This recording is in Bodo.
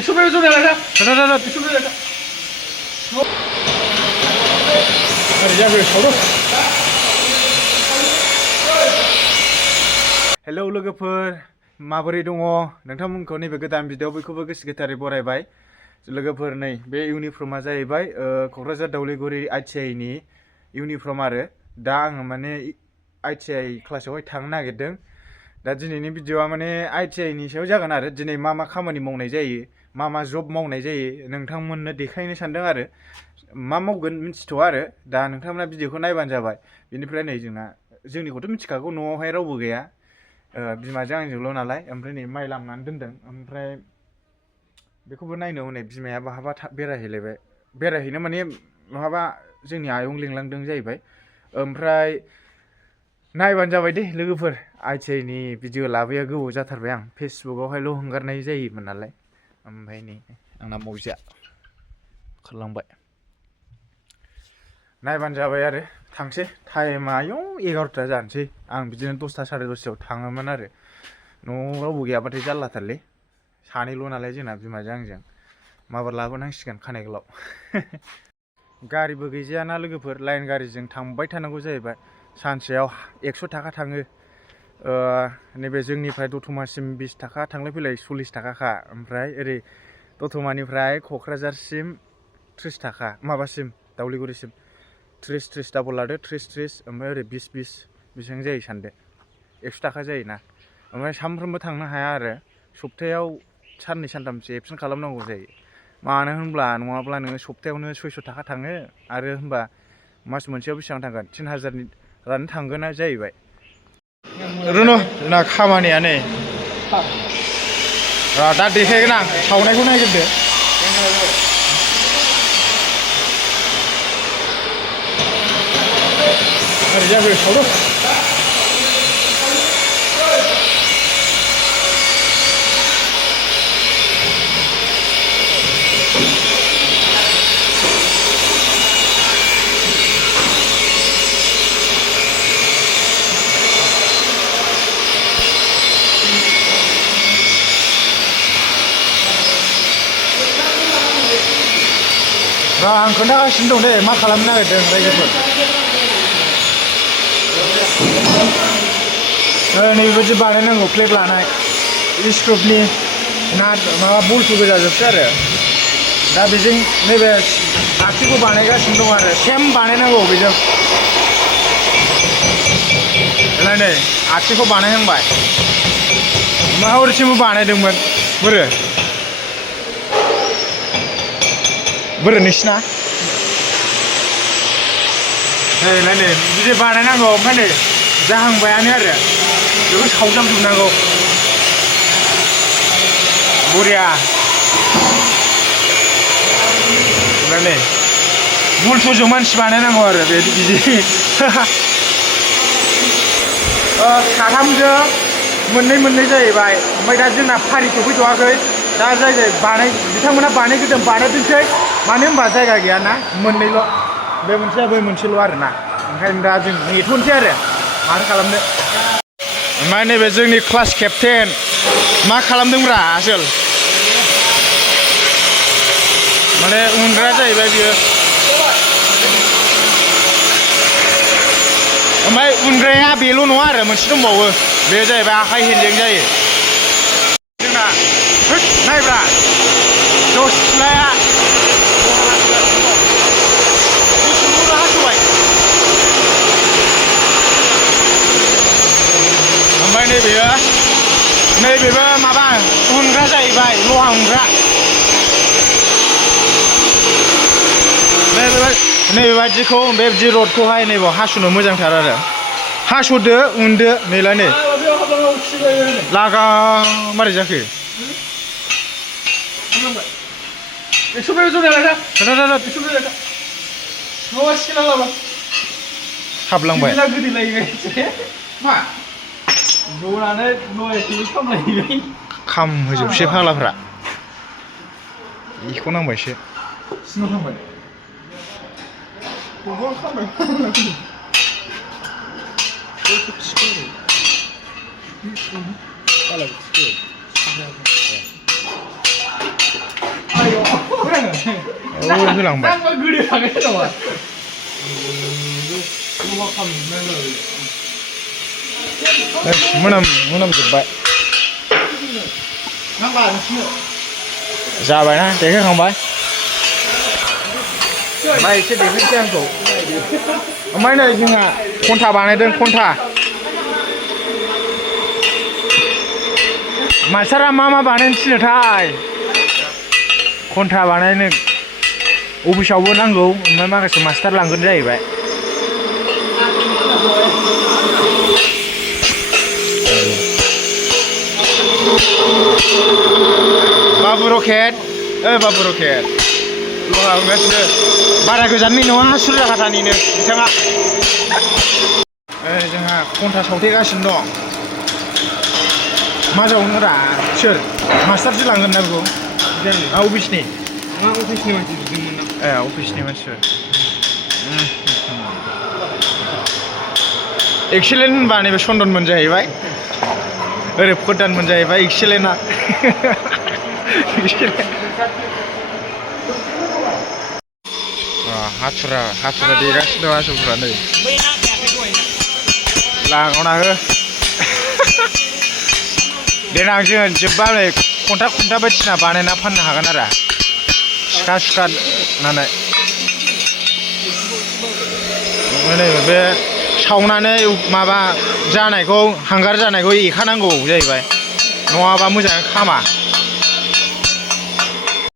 100배 좀 해라. 자자자자 100배 해라. 야, 그 서로. हेलौ लोगोफोर माबोरै दङ नोंथांमोनखौ नैबे गोदान भिडिअ बयखौबो गोसो गोथारै बरायबाय लोगोफोर नै बे इउनिफर्मा जाहैबाय क'क्राझार दावलिगुरि ITI नि इउनिफर्म आरो दा आङो माने ITI क्लासावहाय थांनो नागिरदों दा दिनैनि भिडिअआ माने ITI नि सायाव जागोन आरो दिनै मा मा खामानि मावनाय जायो मा जब मावनाय जायो नोंथांमोननो देखायनो सानदों आरो मा मावगोन मिथिथ'आ आरो दा नोंथांमोना भिडिअखौ नायबानो जाबाय बेनिफ्राय नै जोंनिखौथ' मिथिखागौ न'आवहाय रावबो गैया बिमाजों आंजोंल' नालाय ओमफ्राय नै माइ लामनानै दोनदों ओमफ्राय बेखौबो नायनो हनै बिमाया बहाबा बेरायहैलायबाय बेरायहैनो माने बहाबा जोंनि आयं लिंलांदों जाहैबाय ओमफ्राय नायबानो जाबाय दे लोगोफोर ITI नि भिडिअ लाबोया गोबाव जाथारबाय आं फेसबुकआवहायल' हगारनाय जायोमोन नालाय ओमफ्राय नै आंना मौजिया ओंखारलांबाय नायबानो जाबाय आरो थांसै टाइमा आयौ 11ता जानोसै आं बिदिनो 10ता 10:30आव थाङोमोन आरो न'आव रावबो गैयाबाथाय जारलाथारलै सानैल' नालाय जोंना बिमाजों आंजों माबार लाबोनांसिगोन खानाय गोलाव गारिबो गैजायाना लोगोफोर लाइन गारिजों थांबाय थानांगौ जाहैबाय सानसेयाव 100 थाखा थाङो नैबे जोंनिफ्राय दतमासिम 20 थाखा थांलाय फैलाय 40 थाखाखा ओमफ्राय ओरै दतमानिफ्राय क'क्राझारसिम 30 थाखा माबासिम दावलिगुरिसिम 30 डाबल लादो 30 ओमफ्राय ओरै 20 बेसेबां जायो सानदो 100 थाखा जायोना ओमफ्राय सानफ्रोमबो थांनो हाया आरो सप्तायाव साननै सानथामसो एबसेन्ट खालामनांगौ जायो मानो होनब्ला नङाब्ला नोङो सप्तायावनो 600 थाखा थाङो आरो होनबा मास मोनसेयाव बेसेबां थांगोन 3000नि रानो थांगोना जाहैबाय रुनु ना खामानिया नै दा देखायगोन आं सावनायखौ नायग्रोदो जाबो सावदो आं खोन्थागासिनो दं दे मा खालामनो नागिरदों रायजोफोर नैबेबायदि बानायनांगौ फ्लेग लानाय स्क्रुपनि ना माबा बल्टु गोजा जोबसै आरो दा बेजों नैबे आथिखौ बानायगासिनो दं आरो सेम बानायनांगौ बेजों नै आथिखौ बानायहांबाय मा हरसिमबो बानायदोंमोन बोरो नोंसिना नै बिदि बानायनांगौ ओमफ्राय नै जाहांबायानो आरो बेखौ सावजाबजोबनांगौ बरिया ओमफ्राय नै बल्टुजों मानसि बानायनांगौ आरो बे बिदि साथामजों मोननै जाहैबाय ओमफ्राय दा जोंना फारि सफैथ'वाखै दा जाय बिथांमोना बानायग्रोदों बानायदोंसै मानो होनबा जायगा गैयाना मोननैल' बे मोनसेया बै मोनसेल' आरोना ओंखायनो दा जों नेथ'नोसै आरो माथो खालामनो ओमफ्राय नैबे जोंनि क्लास केप्टेन मा खालामदोंब्रा आसोल माने उनग्रा जाहैबाय बियो ओमफ्राय उनग्राया बेल' नङा आरो मोनसे दंबावो बे जाहैबाय आखाइ हेन्डजों जायो जोंना नायब्रा जौ सिथ्लाया ओमफ्राय नैबेबो माबा उनग्रा जाहैबाय लहा उनग्रा नैबेबायदिखौ बेबायदि रडखौहाय नैबाव हास'नो मोजांथार आरो हास'दो उनदो नैलाय नै लागा मारै जाखो हाबलांबाय खामहोजोबसै फाग्लाफ्रा बेखौ नांबायसो सिङाव थांबाय होलांबाय मोनामजोब्बाय जाबायना देखायखांबाय ओमफ्राय एसे देखायसै आंखौ ओमफ्राय नै जोंहा खन्था बानायदों खन्था मास्टारा मा बानायनो थिनोथाय खन्था बानायनो अफिसावबो नांगौ ओमफ्राय माखासे मास्टार लांगोन जाहैबाय बाबु रकेट बाबु रकेट लहागासिनो बारा गोजाननि नङा सुरजाखाथानिनो बिथाङा जोंहा खन्था सावथेगासिनो दं मा जावनो रा सोर मास्टारसो लांगोन ना बेखौ अफिसनि अफिसनि मानसि बिदोंमोन ना अफिसनि मानसिफोर एक्सिलेन्ट होनबा नैबे चन्दनमोन जाहैबाय ओरै फोदानमोन जाहैबाय एक्सिलेन्टआ हाथुरा देगासिनो दं आसलफ्रा नै लागावना हो देनां जोङो जोब्बा नै खन्था बायदिसिना बानायना फाननो हागोन आरो सिखा होननानै नै बे सावनानै माबा जानायखौ हांगार जानायखौ एखानांगौ जाहैबाय नङाबा मोजाङै खामा